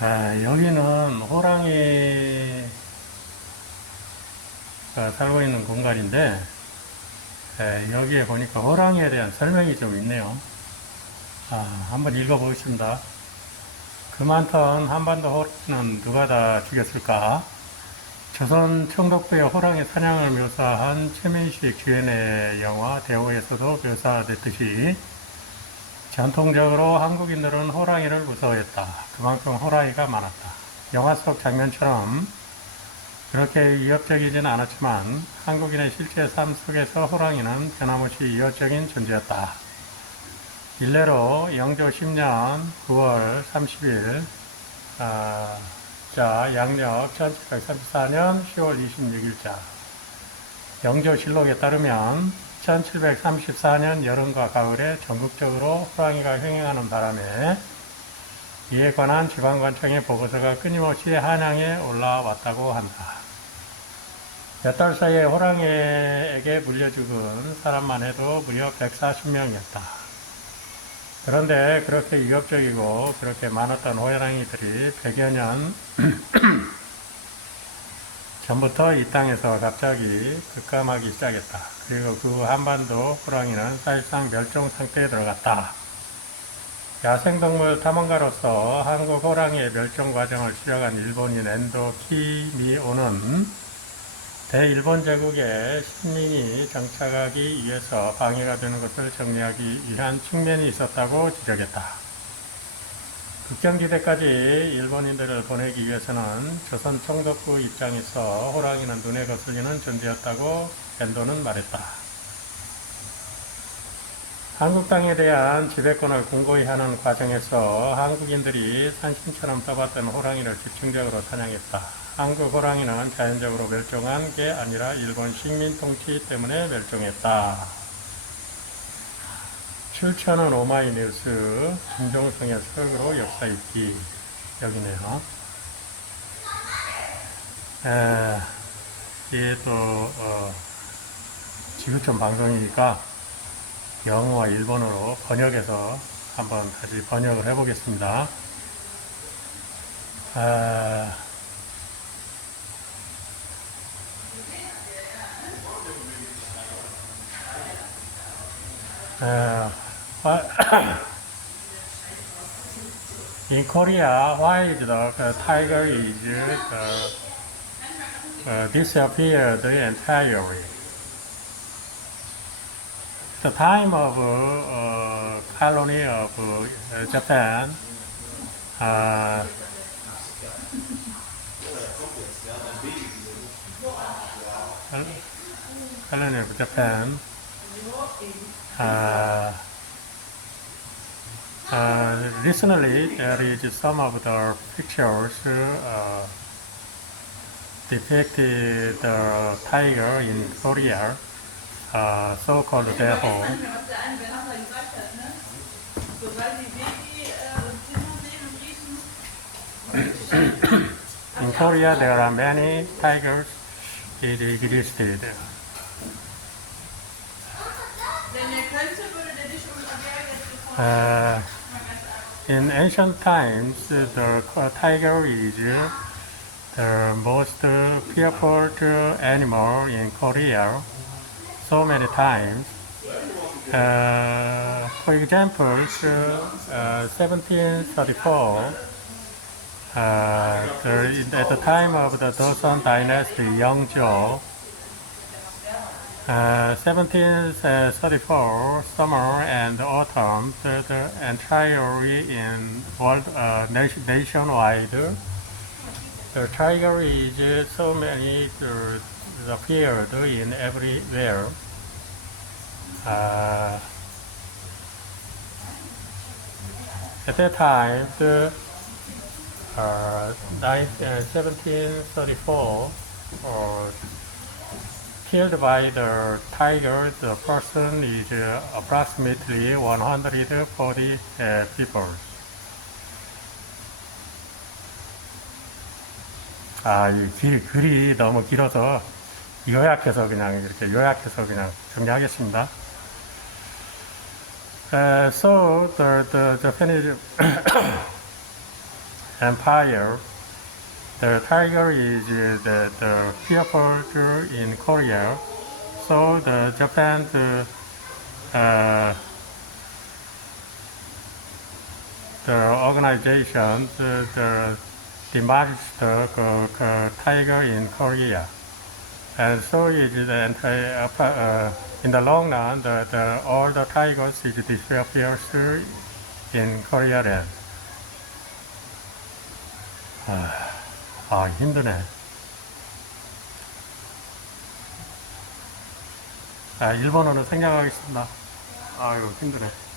아, 여기는 호랑이가 살고 있는 공간인데 에, 여기에 보니까 호랑이에 대한 설명이 좀 있네요. 아, 한번 읽어보겠습니다. 그 많던 한반도 호랑이는 누가 다 죽였을까? 조선 청독부의 호랑이 사냥을 묘사한 최민식 주연의 영화 대호에서도 묘사됐듯이 전통적으로 한국인들은 호랑이를 무서워했다. 그만큼 호랑이가 많았다. 영화 속 장면처럼 그렇게 위협적이진 않았지만 한국인의 실제 삶 속에서 호랑이는 변함없이 위협적인 존재였다. 일례로 영조 10년 9월 30일 아, 자 양력 1734년 10월 26일자 영조실록에 따르면 1734년 여름과 가을에 전국적으로 호랑이가 횡행하는 바람에 이에 관한 지방관청의 보고서가 끊임없이 한양에 올라왔다고 한다. 몇 달 사이에 호랑이에게 물려 죽은 사람만 해도 무려 140명이었다. 그런데 그렇게 위협적이고 그렇게 많았던 호랑이들이 100여 년 전부터 이 땅에서 갑자기 급감하기 시작했다. 그리고 그 한반도 호랑이는 사실상 멸종 상태에 들어갔다. 야생동물 탐험가로서 한국 호랑이의 멸종 과정을 추적한 일본인 엔도 키미오는 대일본 제국에 식민이 정착하기 위해서 방해가 되는 것을 정리하기 위한 측면이 있었다고 지적했다. 국경지대까지 일본인들을 보내기 위해서는 조선 총독부 입장에서 호랑이는 눈에 거슬리는 존재였다고 벤도는 말했다. 한국 땅에 대한 지배권을 공고히 하는 과정에서 한국인들이 산신처럼 떠봤던 호랑이를 집중적으로 사냥했다. 한국 호랑이는 자연적으로 멸종한 게 아니라 일본 식민 통치 때문에 멸종했다. 출처는 오마이뉴스 김종성의 설교로 역사 읽기 여기네요. 에, 이게 또 어, 지구촌 방송이니까 영어와 일본어로 번역해서 한번 다시 번역을 해보겠습니다. 아, in Korea, why the uh, tiger is uh, uh, disappeared entirely? The time of uh, colony of uh, Japan, uh, colony of Japan, uh, uh, uh, uh, recently there is some of the pictures uh, depicted the tiger in Korea, so-called devil. in Korea, there are many tigers. It existed. Uh, in ancient times, the tiger is the most fearful animal in Korea. So many times. Uh, for example, uh, 1734, uh, the, at the time of the Joseon dynasty, Yeongjo, uh, 1734 summer and autumn, the, the entire in world uh, nation, nationwide, the tiger is so many uh, appeared in everywhere. Uh, at that time, the uh, uh, 1734 uh, killed by the tiger, the person is uh, approximately 140 uh, people. 아, 이 길, 글이 너무 길어서 요약해서 그냥 이렇게 요약해서 그냥 정리하겠습니다. Uh, so the, the Japanese empire. The tiger is uh, the, the fearful in Korea. So the Japan uh, the organization the, the demolished the, tiger in Korea. And so is the entire, uh, in the long run, the, the, all the tigers is disappears in Korea land. 아, 아, 힘드네. 아, 일본어는 생략하겠습니다. 아유, 힘드네.